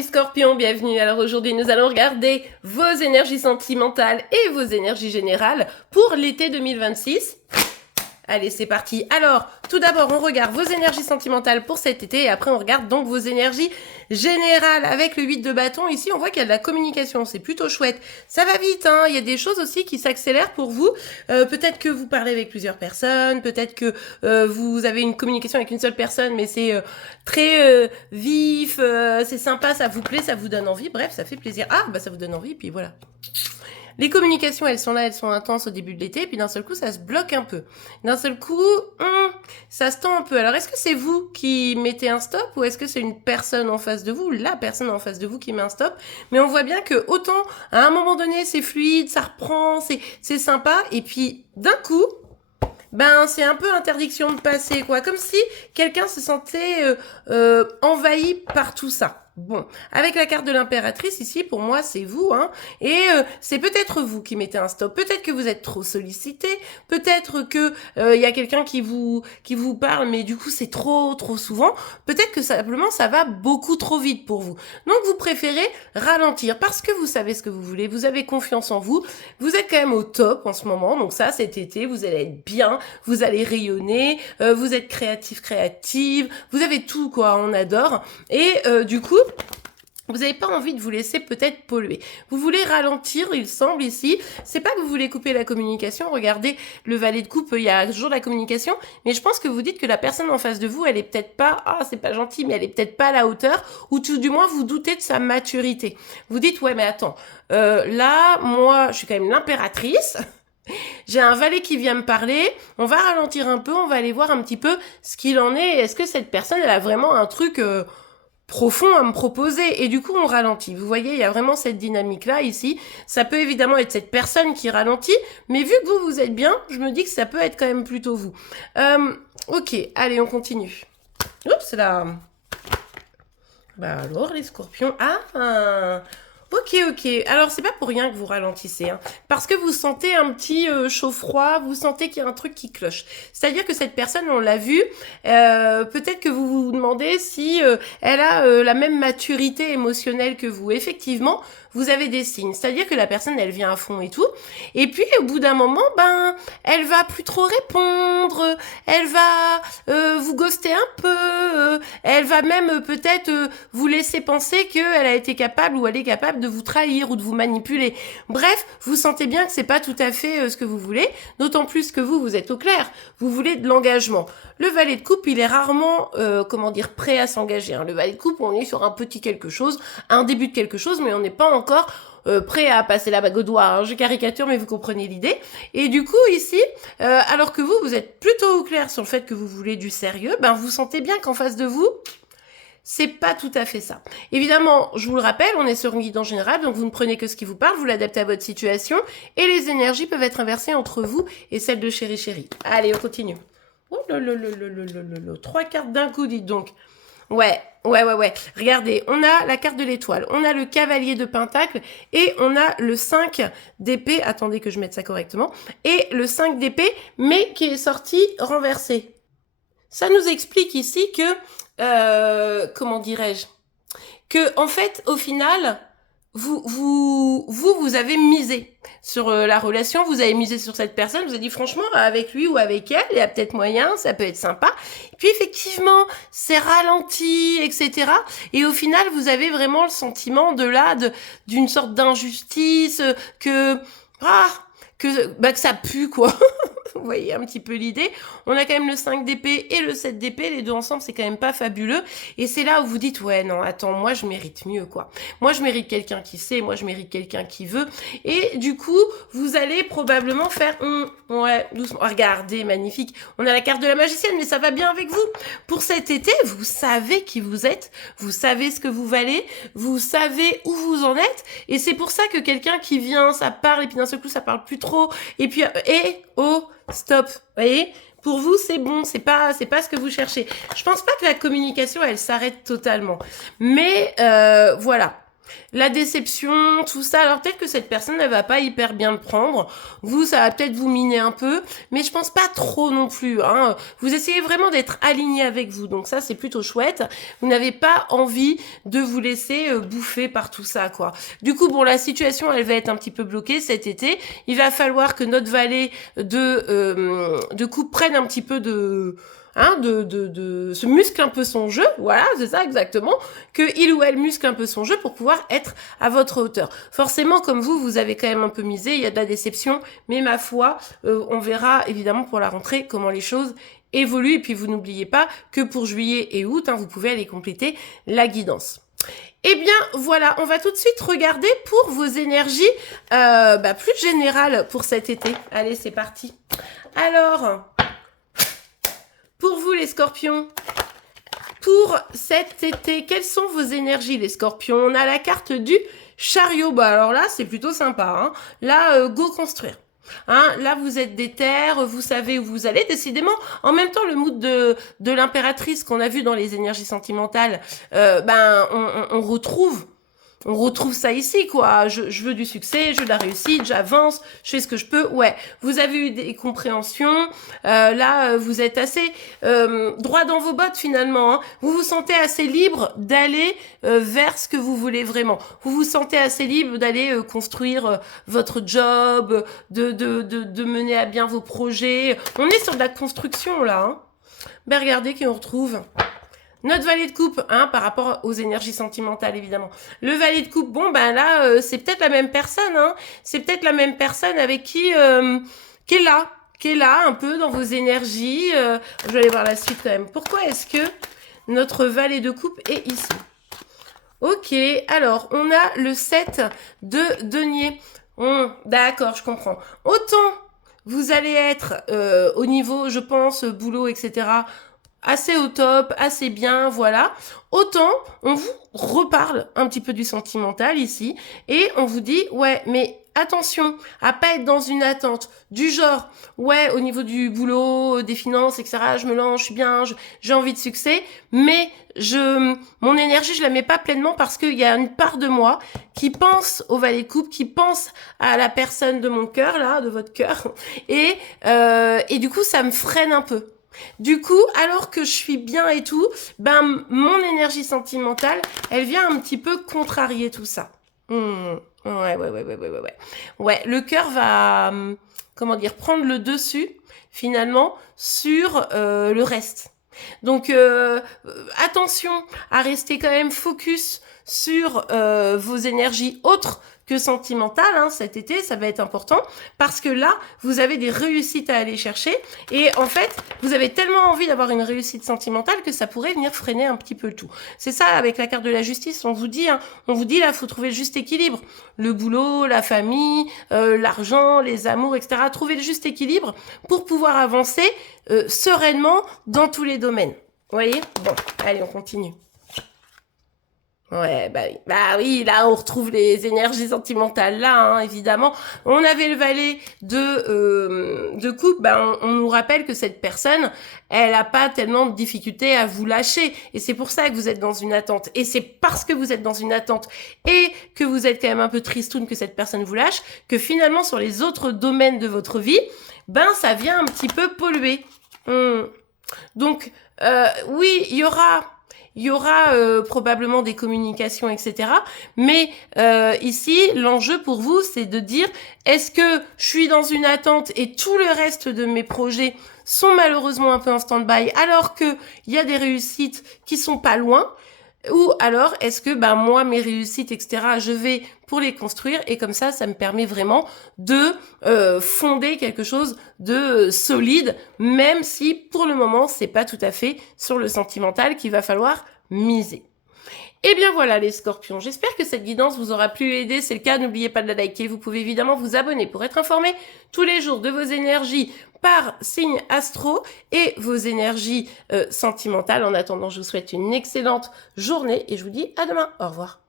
amis scorpions, bienvenue. Alors aujourd'hui nous allons regarder vos énergies sentimentales et vos énergies générales pour l'été 2026. Allez, c'est parti. Alors, tout d'abord, on regarde vos énergies sentimentales pour cet été et après, on regarde donc vos énergies générales. Avec le 8 de bâton, ici, on voit qu'il y a de la communication. C'est plutôt chouette. Ça va vite, hein. Il y a des choses aussi qui s'accélèrent pour vous. Peut-être que vous parlez avec plusieurs personnes. Peut-être que vous avez une communication avec une seule personne, mais c'est très vif. C'est sympa, ça vous plaît, ça vous donne envie. Bref, ça fait plaisir. Ah, bah ça vous donne envie, puis voilà. Les communications, elles sont là, elles sont intenses au début de l'été, puis d'un seul coup, ça se bloque un peu. D'un seul coup, ça se tend un peu. Alors, est-ce que c'est vous qui mettez un stop, ou est-ce que c'est une personne en face de vous, la personne en face de vous qui met un stop? Mais on voit bien que autant, à un moment donné, c'est fluide, ça reprend, c'est sympa, et puis d'un coup, ben c'est un peu interdiction de passer, quoi. Comme si quelqu'un se sentait envahi par tout ça. Bon, avec la carte de l'impératrice, ici, pour moi, c'est vous, hein, et c'est peut-être vous qui mettez un stop, peut-être que vous êtes trop sollicité, peut-être que y a quelqu'un qui vous parle, mais du coup, c'est trop souvent, peut-être que simplement, ça va beaucoup trop vite pour vous. Donc, vous préférez ralentir, parce que vous savez ce que vous voulez, vous avez confiance en vous, vous êtes quand même au top en ce moment, donc ça, cet été, vous allez être bien, vous allez rayonner, vous êtes créative, vous avez tout, quoi, on adore, et du coup, vous n'avez pas envie de vous laisser peut-être polluer. Vous voulez ralentir, il semble ici. C'est pas que vous voulez couper la communication. Regardez, le valet de coupe, il y a toujours la communication. Mais je pense que vous dites que la personne en face de vous, elle est peut-être pas, c'est pas gentil, mais elle est peut-être pas à la hauteur. Ou tout du moins, vous doutez de sa maturité. Vous dites, ouais, mais attends, là, moi, je suis quand même l'impératrice. J'ai un valet qui vient me parler, on va ralentir un peu, on va aller voir un petit peu ce qu'il en est. Est-ce que cette personne, elle a vraiment un truc profond à me proposer, et du coup on ralentit. Vous voyez, il y a vraiment cette dynamique là ici. Ça peut évidemment être cette personne qui ralentit, mais vu que vous êtes bien, je me dis que ça peut être quand même plutôt vous. Ok, allez, on continue. Oups là. Bah alors les scorpions, ok. Alors, c'est pas pour rien que vous ralentissez, hein. Parce que vous sentez un petit chaud-froid, vous sentez qu'il y a un truc qui cloche. C'est-à-dire que cette personne, on l'a vu, peut-être que vous vous demandez si elle a la même maturité émotionnelle que vous. Effectivement, vous avez des signes. C'est-à-dire que la personne, elle vient à fond et tout. Et puis, au bout d'un moment, elle va plus trop répondre, elle va vous ghoster un peu, elle va même peut-être vous laisser penser qu'elle a été capable ou elle est capable de vous trahir ou de vous manipuler. Bref, vous sentez bien que c'est pas tout à fait ce que vous voulez, d'autant plus que vous êtes au clair. Vous voulez de l'engagement. Le valet de coupe, il est rarement, prêt à s'engager, hein. Le valet de coupe, on est sur un petit quelque chose, un début de quelque chose, mais on n'est pas encore prêt à passer la bague au doigt, hein. Je caricature, mais vous comprenez l'idée. Et du coup, ici, alors que vous êtes plutôt au clair sur le fait que vous voulez du sérieux, vous sentez bien qu'en face de vous, c'est pas tout à fait ça. Évidemment, je vous le rappelle, on est sur une guidance générale, donc vous ne prenez que ce qui vous parle, vous l'adaptez à votre situation, et les énergies peuvent être inversées entre vous et celles de chéri. Allez, on continue. Oh là là là là là là là, 3 cartes d'un coup, dites donc. Ouais. Regardez, on a la carte de l'étoile, on a le cavalier de pentacle, et on a le 5 d'épée, attendez que je mette ça correctement, et le 5 d'épée, mais qui est sorti renversé. Ça nous explique ici que, comment dirais-je, que en fait, au final, vous avez misé sur la relation, vous avez misé sur cette personne, vous avez dit franchement, avec lui ou avec elle, il y a peut-être moyen, ça peut être sympa. Et puis effectivement, c'est ralenti, etc. Et au final, vous avez vraiment le sentiment d'une sorte d'injustice, que ça pue, quoi. Vous voyez un petit peu l'idée. On a quand même le 5 d'épée et le 7 d'épée. Les deux ensemble, c'est quand même pas fabuleux. Et c'est là où vous dites, ouais, non, attends, moi, je mérite mieux, quoi. Moi, je mérite quelqu'un qui sait. Moi, je mérite quelqu'un qui veut. Et du coup, vous allez probablement faire, ouais, doucement. Regardez, magnifique. On a la carte de la magicienne, mais ça va bien avec vous. Pour cet été, vous savez qui vous êtes. Vous savez ce que vous valez. Vous savez où vous en êtes. Et c'est pour ça que quelqu'un qui vient, ça parle, et puis d'un seul coup, ça parle plus trop. Et puis, stop, vous voyez, pour vous c'est bon, c'est pas ce que vous cherchez. Je pense pas que la communication elle s'arrête totalement, mais voilà, La déception, tout ça. Alors peut-être que cette personne, elle va pas hyper bien le prendre. Vous, ça va peut-être vous miner un peu, mais je pense pas trop non plus. Hein. Vous essayez vraiment d'être aligné avec vous, donc ça c'est plutôt chouette. Vous n'avez pas envie de vous laisser bouffer par tout ça, quoi. Du coup, bon, la situation, elle va être un petit peu bloquée cet été. Il va falloir que notre valet de coupe prenne un petit peu de se muscle un peu son jeu, voilà, c'est ça exactement, que il ou elle muscle un peu son jeu pour pouvoir être à votre hauteur. Forcément, comme vous avez quand même un peu misé, il y a de la déception, mais ma foi, on verra évidemment pour la rentrée comment les choses évoluent, et puis vous n'oubliez pas que pour juillet et août, vous pouvez aller compléter la guidance. Eh bien, voilà, on va tout de suite regarder pour vos énergies plus générales pour cet été. Allez, c'est parti. Alors, pour vous les scorpions, pour cet été, quelles sont vos énergies les scorpions? On a la carte du chariot. Bah alors là, c'est plutôt sympa. Hein. Là, go construire. Hein, là, vous êtes déter, vous savez où vous allez. Décidément, en même temps, le mood de l'impératrice qu'on a vu dans les énergies sentimentales, on retrouve ça ici, quoi. Je veux du succès, je veux de la réussite, j'avance, je fais ce que je peux. Ouais, vous avez eu des compréhensions. Là, vous êtes assez droit dans vos bottes, finalement. Hein. Vous vous sentez assez libre d'aller vers ce que vous voulez vraiment. Vous vous sentez assez libre d'aller construire votre job, de mener à bien vos projets. On est sur de la construction, là. Hein. Ben, regardez qui on retrouve. Notre valet de coupe, par rapport aux énergies sentimentales, évidemment. Le valet de coupe, bon, ben là, c'est peut-être la même personne, hein. C'est peut-être la même personne avec qui est là, un peu dans vos énergies. Je vais aller voir la suite quand même. Pourquoi est-ce que notre valet de coupe est ici? Ok, alors, on a le 7 de denier. D'accord, je comprends. Autant vous allez être au niveau, je pense, boulot, etc., assez au top, assez bien, voilà. Autant, on vous reparle un petit peu du sentimental ici, et on vous dit, ouais, mais attention à pas être dans une attente du genre, ouais, au niveau du boulot, des finances, etc., je me lance, je suis bien, j'ai envie de succès, mais mon énergie, je la mets pas pleinement parce qu'il y a une part de moi qui pense au valet de coupe, qui pense à la personne de mon cœur, là, de votre cœur, et du coup, ça me freine un peu. Du coup, alors que je suis bien et tout, mon énergie sentimentale, elle vient un petit peu contrarier tout ça. Ouais. Ouais, le cœur va, prendre le dessus, finalement, sur le reste. Donc, attention à rester quand même focus sur vos énergies autres que sentimentales, hein, cet été, ça va être important, parce que là, vous avez des réussites à aller chercher, et en fait, vous avez tellement envie d'avoir une réussite sentimentale que ça pourrait venir freiner un petit peu le tout. C'est ça, avec la carte de la justice, on vous dit là, faut trouver le juste équilibre. Le boulot, la famille, l'argent, les amours, etc. Trouver le juste équilibre pour pouvoir avancer sereinement dans tous les domaines. Vous voyez? Bon, allez, on continue. Ouais, bah oui, là on retrouve les énergies sentimentales là, hein, évidemment. On avait le valet de coupe, on nous rappelle que cette personne, elle a pas tellement de difficultés à vous lâcher, et c'est pour ça que vous êtes dans une attente. Et c'est parce que vous êtes dans une attente et que vous êtes quand même un peu tristoun que cette personne vous lâche, que finalement sur les autres domaines de votre vie, ça vient un petit peu polluer. Donc oui, il y aura probablement des communications, etc. Mais ici, l'enjeu pour vous, c'est de dire, est-ce que je suis dans une attente et tout le reste de mes projets sont malheureusement un peu en stand-by, alors qu'il y a des réussites qui sont pas loin, ou alors est-ce que moi, mes réussites, etc., je vais pour les construire, et comme ça me permet vraiment de fonder quelque chose de solide, même si pour le moment c'est pas tout à fait sur le sentimental qu'il va falloir miser. Et bien voilà les scorpions, j'espère que cette guidance vous aura plu et aidé. C'est le cas, n'oubliez pas de la liker, vous pouvez évidemment vous abonner pour être informé tous les jours de vos énergies par signe astro et vos énergies sentimentales. En attendant, je vous souhaite une excellente journée et je vous dis à demain. Au revoir.